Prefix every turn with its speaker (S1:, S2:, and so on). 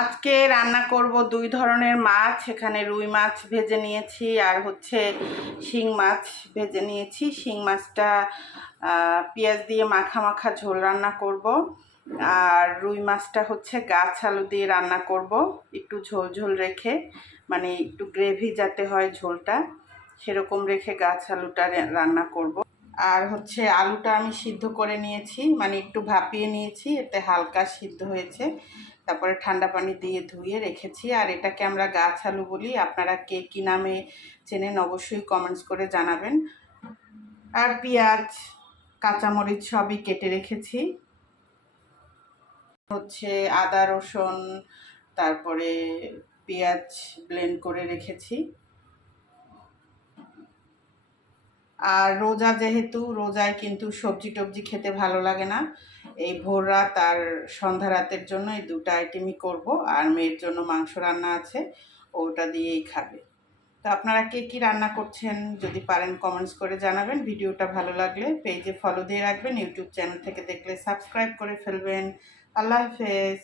S1: আজকে রান্না করব দুই ধরনের মাছ। এখানে রুই মাছ ভেজে নিয়েছি আর হচ্ছে শিং মাছ ভেজে নিয়েছি। শিং মাছটা পেঁয়াজ দিয়ে মাখা মাখা ঝোল রান্না করব। আর রুই মাছটা হচ্ছে গাছ আলু দিয়ে রান্না করব। একটু ঝোল ঝোল রেখে মানে একটু গ্রেভি যাতে হয় ঝোলটা, সেরকম রেখে গাছ আলুটা রান্না করব। আর হচ্ছে আলুটা আমি সিদ্ধ করে নিয়েছি মানে একটু ভাপিয়ে নিয়েছি, এতে হালকা সিদ্ধ হয়েছে। তারপরে ঠান্ডা পানি দিয়ে ধুয়ে রেখেছি। আর এটাকে আমরা গাছ আলু বলি, আপনারা কে কী নামে চেনেন অবশ্যই কমেন্টস করে জানাবেন। আর পেঁয়াজ, কাঁচামরিচ সবই কেটে রেখেছি। হচ্ছে আদা, রসুন, তারপরে পেঁয়াজ ব্লেন্ড করে রেখেছি। আর রোজা যেহেতু, রোজায় কিন্তু সবজি টবজি খেতে ভালো লাগে না। এই ভোর রাত আর সন্ধ্যা রাতের জন্য এই দুটো আইটেমই করব। আর মেয়ের জন্য মাংস রান্না আছে, ওটা দিয়েই খাবে। তো আপনারা কে কী রান্না করছেন যদি পারেন কমেন্টস করে জানাবেন। ভিডিওটা ভালো লাগলে পেজে ফলো দিয়ে রাখবেন। ইউটিউব চ্যানেল থেকে দেখলে সাবস্ক্রাইব করে ফেলবেন। আল্লাহ হাফেজ।